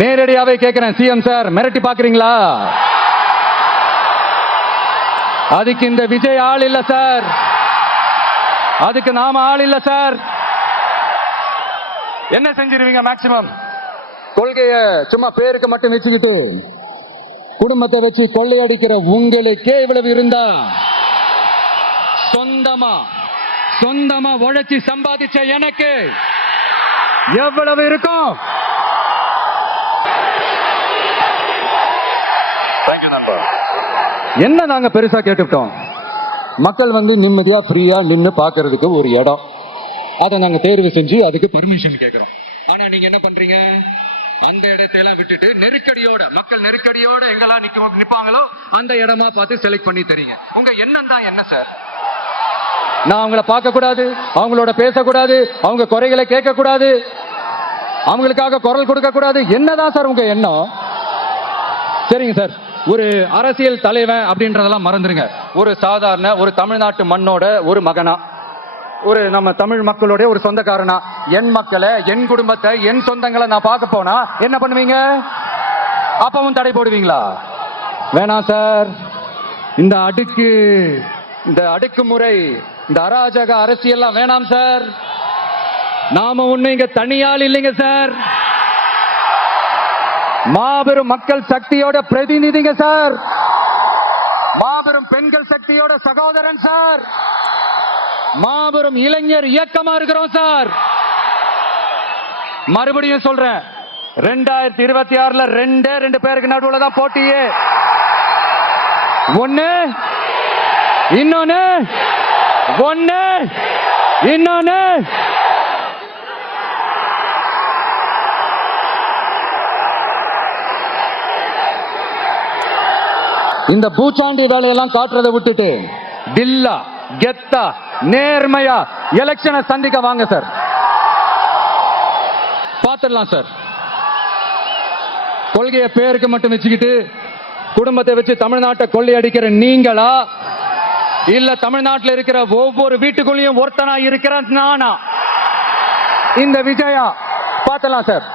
நேரடியாவே கேட்கிறேன், CM sir மிரட்டி பாக்குறீங்களா? அதுக்கு இந்த விஜய் ஆள் இல்ல சார், அதுக்கு நாம ஆள் இல்ல சார். என்ன செஞ்சிருவீங்க? மேக்சிமம் கொள்கைய சும்மா பேருக்கு மட்டும் வச்சுக்கிட்டு குடும்பத்தை வச்சு கொள்ளையடிக்கிற உங்களுக்கே இவ்வளவு இருந்தா, சொந்தமா உழைச்சி சம்பாதிச்ச எனக்கு எவ்வளவு இருக்கும்? என்ன நாங்க பெருசா கேட்டுட்டோம்? மக்கள் நிம்மதியா ஃப்ரீயா நின்னு பாக்குறதுக்கு ஒரு இடம், அதை நாங்க தேர்வு செஞ்சு அதுக்கு பர்மிஷன் கேட்கிறோம். ஆனா நீங்க என்ன பண்றீங்க? அந்த இடத்தை எல்லாம் விட்டுட்டு நெருக்கடியோட, மக்கள் நெருக்கடியோட எங்கெல்லாம் நிப்பாங்களோ அந்த இடமா பார்த்து செலக்ட் பண்ணி தரீங்க. உங்க எண்ணம் தான் என்ன சார்? நான் அவங்கள பார்க்க கூடாது, அவங்களோட பேசக்கூடாது, அவங்க குறைகளை கேட்க கூடாது, அவங்களுக்காக குரல் கொடுக்க கூடாது, என்னதான் சார் உங்க எண்ணம்? சரிங்க சார், ஒரு அரசியல் தலைவன் அப்படின்றதெல்லாம் மறந்துருங்க. ஒரு சாதாரண ஒரு தமிழ்நாட்டு மண்ணோட ஒரு மகனா, ஒரு நம்ம தமிழ் மக்களுடைய ஒரு சொந்தக்காரனா, என் மக்களை, என் குடும்பத்தை, என் சொந்தங்களை நான் பார்க்க போனா என்ன பண்ணுவீங்க? அப்பவும் தடை போடுவீங்களா? வேணாம் சார். இந்த அடுக்குமுறை, இந்த அராஜக அரசியல் வேணாம் சார். நாம ஒண்ணு இங்க தனியால் இல்லைங்க சார், மாபெரும் மக்கள் சக்தியோட பிரதிநிதிங்க சார், மாபெரும் பெண்கள் சக்தியோட சகோதரன் சார், மாபெரும் இளைஞர் இயக்கமா இருக்கிறோம் சார். மறுபடியும் சொல்றேன், 2026 ரெண்டு பேருக்கு நடுவுல தான் போட்டியே. ஒன்னு இன்னொன்னு. இந்த பூச்சாண்டி வேலையெல்லாம் காட்டுறதை விட்டுட்டு தில்லா கெத்தா நேர்மையா எலெக்ஷனை சந்திக்க வாங்க சார். பார்த்துடலாம் சார். கொள்கையை பேருக்கு மட்டும் வச்சுக்கிட்டு குடும்பத்தை வச்சு தமிழ்நாட்டை கொள்ளையடிக்கிற நீங்களா, இல்ல தமிழ்நாட்டில் இருக்கிற ஒவ்வொரு வீட்டுக்குள்ளேயும் ஒருத்தனா இருக்கிற நானா, இந்த விஜயா? பார்த்துடலாம் சார்.